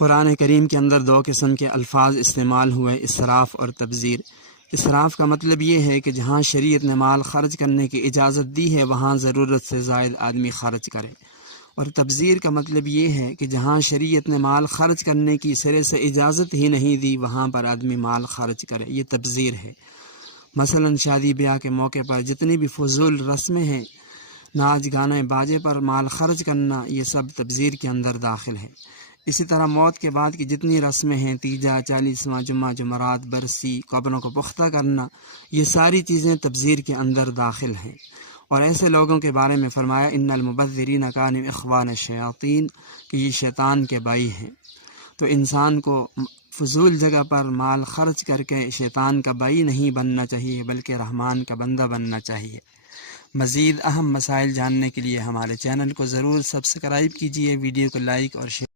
कुरान करीम के अंदर दो किस्म के अल्फाज इस्तेमाल हुए, इसराफ़ और तब्ज़ीर। इसराफ़ का मतलब ये है कि जहाँ शरीयत ने माल ख़र्च करने की इजाज़त दी है वहाँ ज़रूरत से ज़ायद आदमी ख़र्च करे। और तब्ज़ीर का मतलब ये है कि जहाँ शरीयत ने माल ख़र्च करने की सिरे से इजाज़त ही नहीं दी वहाँ पर आदमी माल ख़र्च करे, ये तब्ज़ीर है। मसलन शादी ब्याह के मौके पर जितनी भी फजूल रस्में हैं, नाच गाने बाजे पर माल ख़र्च करना, ये सब तब्ज़ीर के अंदर दाखिल है। इसी तरह मौत के बाद की जितनी रस्में हैं, तीजा, 40वां जुम्मा, जुमरात, बरसी, कब्रों को पुख्ता करना, ये सारी चीज़ें तब्ज़ीर के अंदर दाखिल हैं। और ऐसे लोगों के बारे में फ़रमाया इन्नल मुबज़्ज़िरीन कानू इख़वान शयातीन, कि ये शैतान के भाई हैं। तो इंसान को फजूल जगह पर माल ख़र्च करके शैतान का भाई नहीं बनना चाहिए, बल्कि रहमान का बंदा बनना चाहिए। मज़ीद अहम मसाइल जानने के लिए हमारे चैनल को ज़रूर सब्सक्राइब कीजिए, वीडियो को लाइक और शेयर